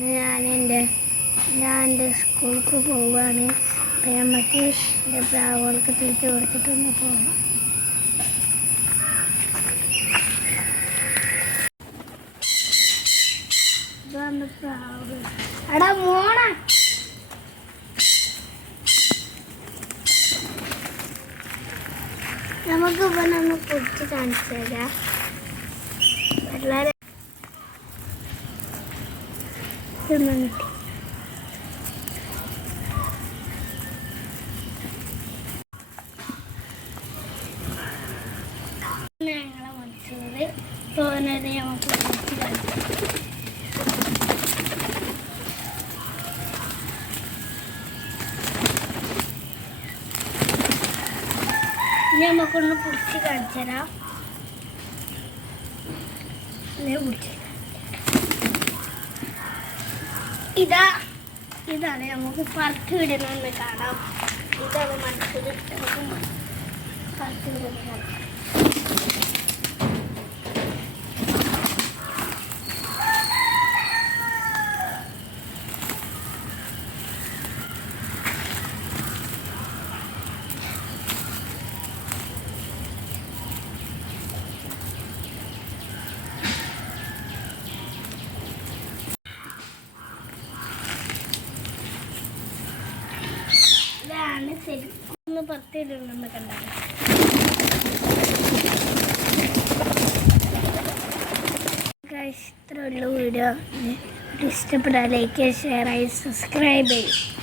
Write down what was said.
ഞാൻ എൻ്റെ സ്കൂൾക്ക് പോവുകയാണ്. അപ്പം നമുക്ക് എൻ്റെ പ്രാവുകൾക്ക് തീറ്റ കൊടുത്തിട്ടൊന്ന് പോകാം. ഇതാണ് പ്രാവ്. എടാ മോണ, നമുക്ക് ഇവനൊന്ന് കുടിച്ച് കാണിച്ചു തരാം. എല്ലാവരും ഞങ്ങളെ മനസ്സിലത് തോന്നുന്നത് നമുക്ക് കുടിച്ച് കാണിച്ചു. ഇനി നമുക്കൊന്ന് പിടിച്ച് കാണിച്ചു തരാം. ഇതാണ് നമുക്ക് പറത്ത് വിടുന്നതെന്ന് കാണാം. ഇതാണ് മനസ്സിൽ പറത്ത് വിടുന്നത് കാണാം. ശരിക്കും പത്തിടുന്നെന്ന് കണ്ടാണ്. ഇത്രയുള്ള വീഡിയോ ഇഷ്ടപ്പെട്ടാൽ ലൈക്ക്, ഷെയർ, സബ്സ്ക്രൈബ് ചെയ്യും.